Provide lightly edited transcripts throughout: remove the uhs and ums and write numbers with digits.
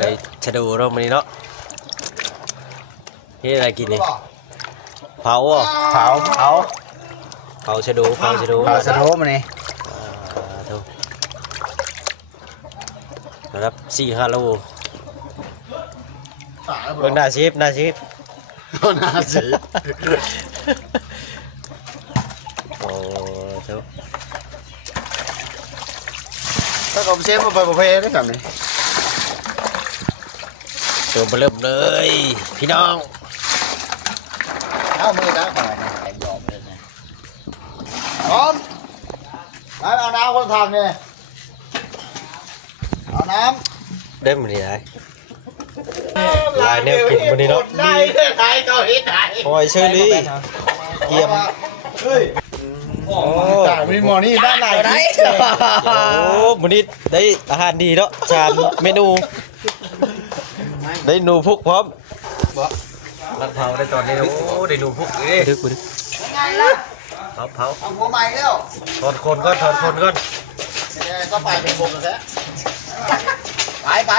ได้ชะดูเนาะมื้อนี้เนาะนี่อะไรกินนี่เผาอ่ะเผาชะดูเผาชะดู เผาสะโดมานี่ ถูกนะครับ4-5 โลเบิ่งหน้าชีพน่าสิ โอ้ถูก ถ้าผมเชฟมาไปประเภทได้แบบนี้ ตัวเริ่มเลยพี่น้อง เอามือนะไปนะแข่งยอมเลยนะพร้อมเอาน้ำคนทำเนี่ยเอาน้ำ ได้มื้อนี้ได้ลายแนวกินมื้อนี้เนาะ ได้ไทยก็เฮ็ดได้ โอ้ยเชอรี่เกียม เฮ้ยจ่ายมีหมอนี่ได้ไหนได้ โอ้มื้อนี้ได้อาหารดีเนาะ3 เมนูได้หนูพุกพร้อมรัดเผาได้ตอนนี้โอ้ได้หนูพุกนี่ดึกบ่ดึก ยังไงล่ะ เผา เอาหัวใหม่แล้ว ถอดคนก่อน ก็ไปเป็นผมแล้วไป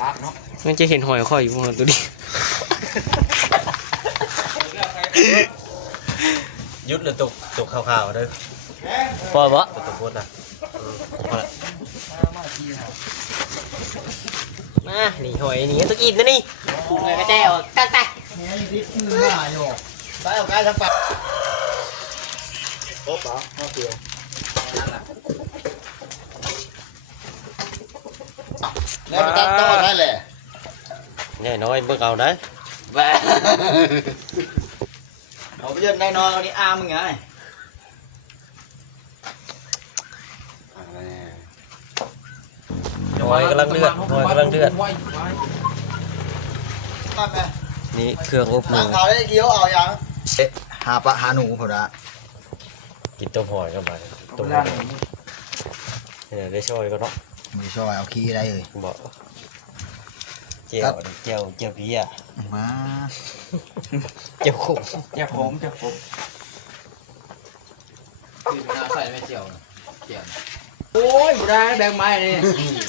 รัดเนาะมันจะเห็นหอยข่อยอยู่บนตัวนี้ยุดเลยตกขาวๆเด้อพอบ่ตกโคตรนะพอละมานี่หอยนี่ต้องกินนะนี่หอยกระเจ้าตั้งแต่ เนี่ยดิบมือหน้าอยู่ไปเอาไก่ทั้งปากโอ๊บเหรอเอาเปลี่ยวแล้วมันตัดต่อได้แหละ นี่น้อยเบิ่งเอาได้ แหวเอาไปยืนได้นอนเอานี่อามึงไงหอยกำลังเดือดนี่เครื่องอบหนู ตั้งเขาได้เกี้ยวเอาอย่างหาปลาหาหนูเขาละ กินต้มหอยกันมาต้มหอยเนี่ยได้ช่วยก็เนาะ ไม่ช่วยเอาขี้ได้เลย บอกเจียวพี่อ่ะ มา เจียวขม เจียวผมคือน่าใส่ไม่เจียวโอ้ยได้แบงไม้นี่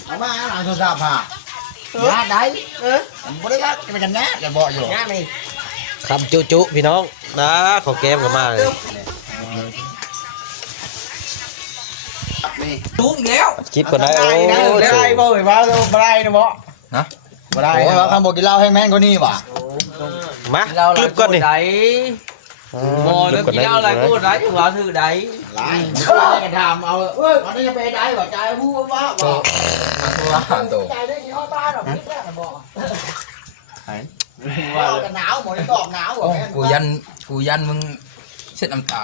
เอามาหลังโทรศัพท์ค่ะยาได้ผมไม่ได้รักเป็นกันแน่จะบอกอยู่ ง่ายไหม คำจุพี่น้องนะขอแก้มกันมาเลย นี่ จุ๊บอีกแล้ว คลิปก่อนได้โอ้ ได้บ่เห็นว่าบ่ได้นะบ่ฮะบ่ได้โอ้ยว่าคำบอกกินเหล้าให้แม่งก็นี่ว่ะ มา เรา คลิปก่อนนี่ ไหนมอแล้วกินอะไรกูไหนจังหวะถือไหน หลายกันทำเอาอันนี้จะไปได้บ่จ่ายผู้ว่าบ่จ่ายได้กี่ห้อบ้านหรอพี่แม่บอกว่ากันหนาวหมดดอกหนาว กูยันมึงเช็ดน้ำตา